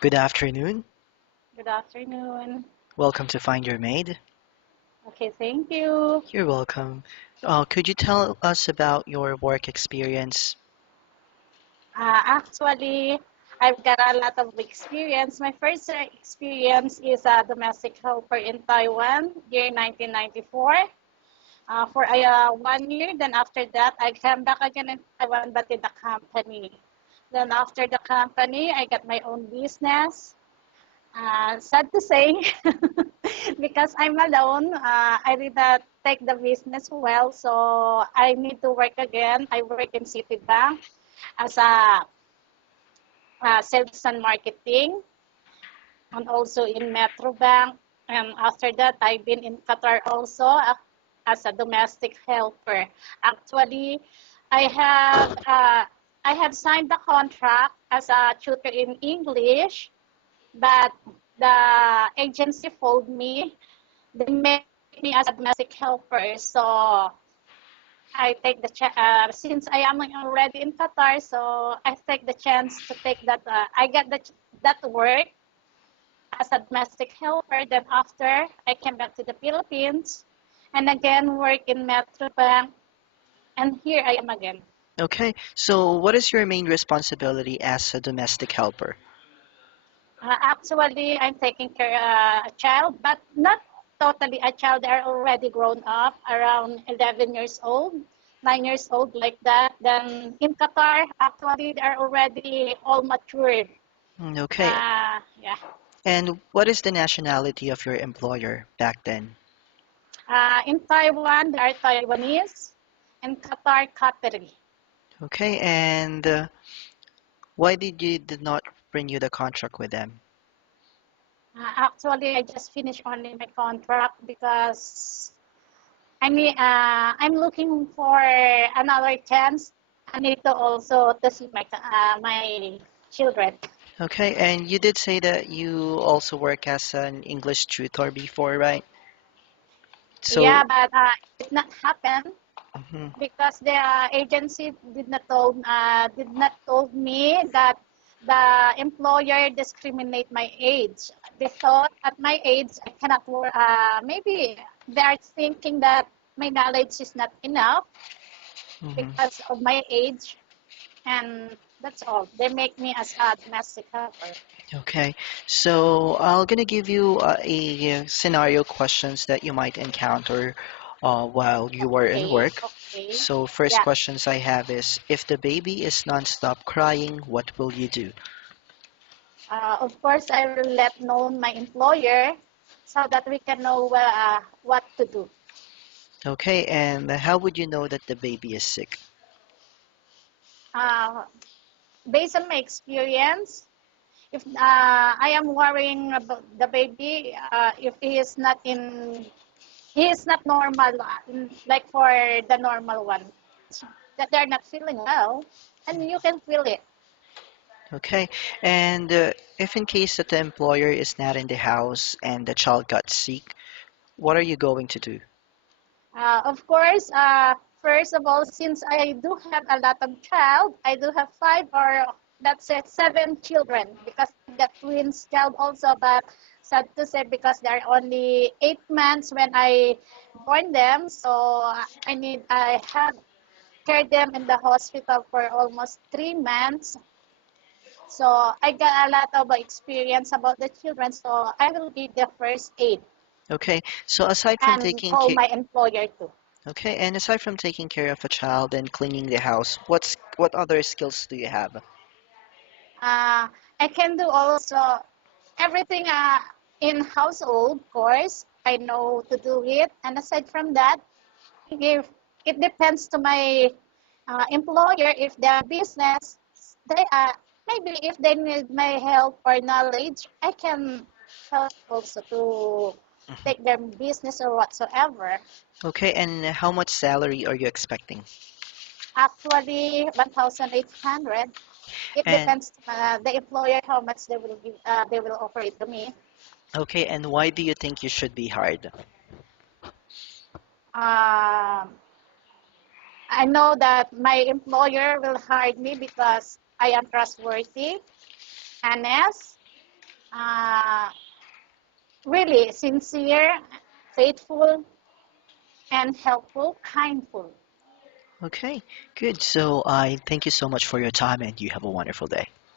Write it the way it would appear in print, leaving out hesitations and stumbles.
Good afternoon. Good afternoon. Welcome to Find Your Maid. Okay, thank you. You're welcome. Could you tell us about your work experience? Actually, I've got a lot of experience. My first experience is a domestic helper in Taiwan, year 1994, for 1 year. Then after that, I came back again in Taiwan, but in the company. Then after the company, I got my own business. Sad to say, because I'm alone, I did not take the business well, so I need to work again. I work in Citibank as a sales and marketing, and also in Metrobank. And after that, I've been in Qatar also as a domestic helper. Actually, I have uh, I have signed the contract as a tutor in English, but the agency told me they make me as a domestic helper. So I take the since I am already in Qatar, so I take the chance to take that. I get that work as a domestic helper. Then after I came back to the Philippines, and again work in Metrobank, and here I am again. Okay, so what is your main responsibility as a domestic helper? Actually, I'm taking care a child, but not totally a child. They're already grown up, around 11 years old, 9 years old, like that. Then in Qatar, actually, they're already all matured. Okay, Yeah. and what is the nationality of your employer back then? In Taiwan, they are Taiwanese. In Qatar, Qatari. Okay, and why did not renew the contract with them? Actually, I just finished only my contract because I'm looking for another chance. I need to also to see my children. Okay, and you did say that you also work as an English tutor before, right? So, Yeah, but it did not happen mhm, because the agency did not told me that the employer discriminate my age. They thought at my age I cannot work. Maybe they are thinking that my knowledge is not enough mhm. because of my age, and that's all. They make me as a domestic helper. Okay, so I'm gonna give you a scenario questions that you might encounter while you are in Okay, work. okay. So first Yeah. questions I have is, if the baby is nonstop crying, what will you do? Of course, I will let know my employer so that we can know what to do. Okay, and how would you know that the baby is sick? Uh, Based on my experience, if I am worrying about the baby, if he is not normal, like for the normal one, that they're not feeling well, and you can feel it. Okay, and if in case that the employer is not in the house and the child got sick, what are you going to do? Of course, first of all, since I do have a lot of child, I do have five or that's it, seven children because I got twins child also, but sad to say because they're only 8 months when I born them, so I have cared them in the hospital for almost 3 months. So I got a lot of experience about the children, so I will give the first aid Okay, so aside from and taking call care, my employer too. okay, and aside from taking care of a child and cleaning the house, what other skills do you have? Uh, I can do also everything in household, of course. I know to do it. And aside from that, if it depends to my employer, if their business, they maybe if they need my help or knowledge, I can help also to Mhm. take their business or whatsoever. Okay, and how much salary are you expecting? Actually, 1,800. It And depends the employer how much they will give. They will offer it to me. okay, and why do you think you should be hired? Um, I know that my employer will hire me because I am trustworthy, honest, Uh, Really sincere, faithful, and helpful, kindful. Okay, good. So I thank you so much for your time and you have a wonderful day.